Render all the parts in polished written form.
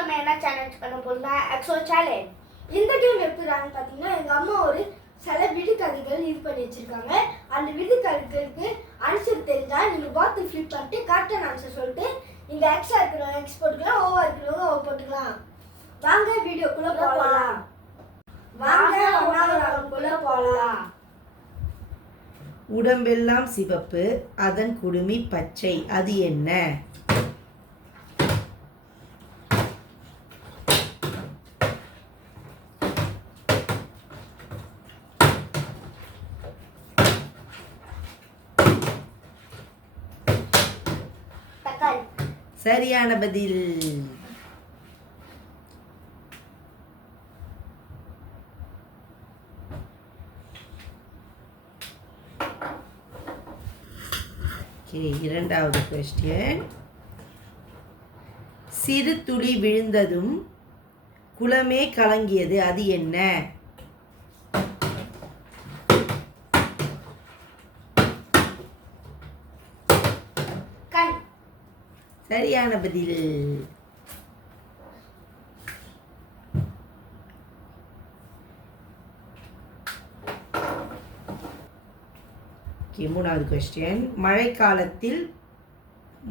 நம்ம என்ன சேலஞ்ச் பண்ண போறோம்னா எக்ஸோ சேலஞ்ச். இந்த கேம் எப்படின்னு பார்த்தீங்கன்னா எங்கள் அம்மா ஒரு சில விடுகதைகள் இது பண்ணி வச்சிருக்காங்க. அந்த விடுகதைகளுக்கு ஆன்சர் தெரிஞ்சால் நீங்கள் பாத்து ஃப்ளிப் பண்ணிட்டு கரெக்டான ஆன்சர் சொல்லிட்டு இந்த எக்ஸா இருக்கிறவங்க எக்ஸ் போட்டுக்கலாம், ஓவா இருக்கிறவங்க ஓ போட்டுக்கலாம். வாங்க வீடியோக்குள்ள போகலாம். போகலாம். உடம்பெல்லாம் சிவப்பு, அதன் குடுமி பச்சை, அது என்ன? சரியான பதில். இரண்டாவது கொஸ்டின். சிறு துளி விழுந்ததும் குளமே கலங்கியது, அது என்ன? சரியான பதில். மூணாவது கொஸ்டின். மழைக்காலத்தில்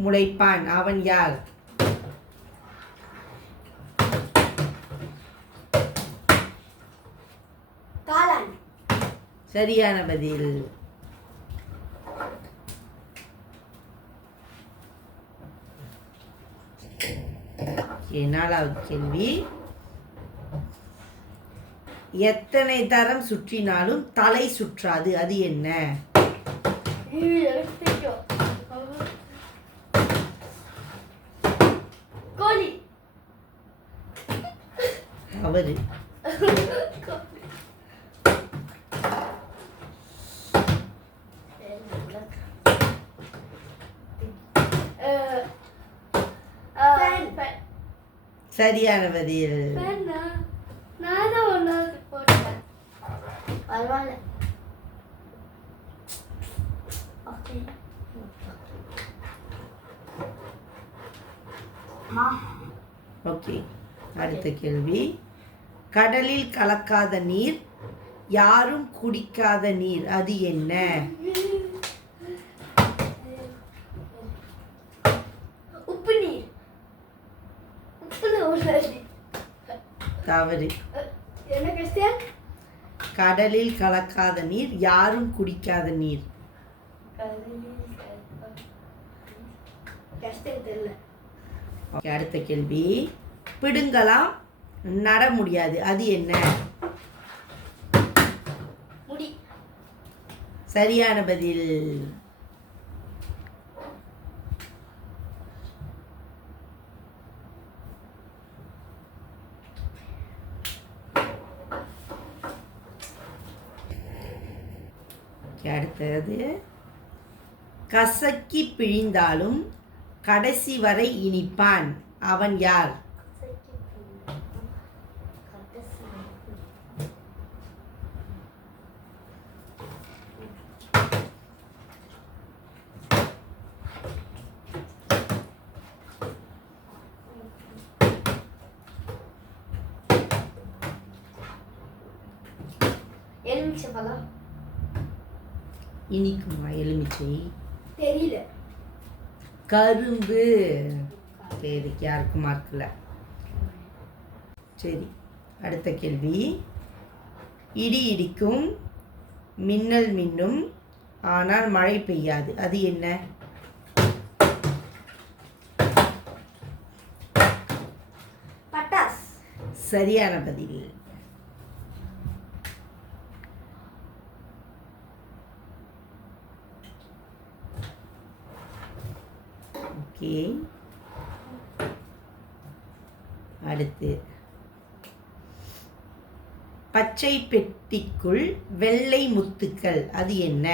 முளைப்பான், அவன் யார்? சரியான பதில். நாலாவது கேள்வி. எத்தனை தரம் சுற்றினாலும் தலை சுற்றாது, அது என்ன? தவறு. சரியான பதில். ஓகே, அடுத்த கேள்வி. கடலில் கலக்காத நீர், யாரும் குடிக்காத நீர், அது என்ன? உப்பு நீர். தவறு. என்ன கொஸ்டின்? கடலில் கலக்காத நீர், யாரும் குடிக்காத நீர். அடுத்த கேள்வி. பிடுங்கலாம், நட முடியாது, அது என்ன? முடி. சரியான பதில். அடுத்தது. கசக்கி பிழிந்தாலும் கடைசி வரை இனிப்பான், அவன் யார்? எலுமிச்சை பழம். இனிக்குமா எலுமிச்சை? தெரியல. கரும்பு. சரி, யாருக்கும் மார்க்கல. சரி, அடுத்த கேள்வி. இடி இடிக்கும், மின்னல் மின்னும், ஆனால் மழை பெய்யாது, அது என்ன? பட்டாஸ். சரியான பதில். ஓகே, அடுத்து. பச்சை பெட்டிக்குள் வெள்ளை முத்துக்கள், அது என்ன?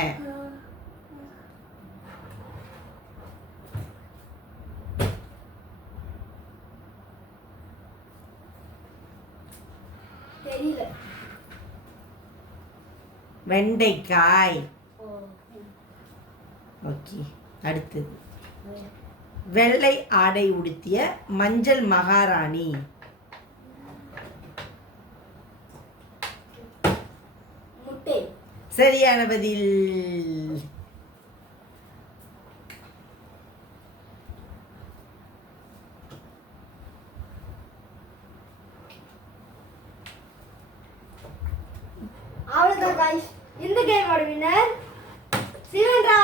தெரியல. வெண்டைக்காய். ஓகே, அடுத்தது. வெள்ளை ஆடை உடுத்திய மஞ்சள் மகாராணி. முட்டை. சரியான பதில். அவ்வளவுதான் guys. இந்த கேமோட வின்னர் சிவன்ரா.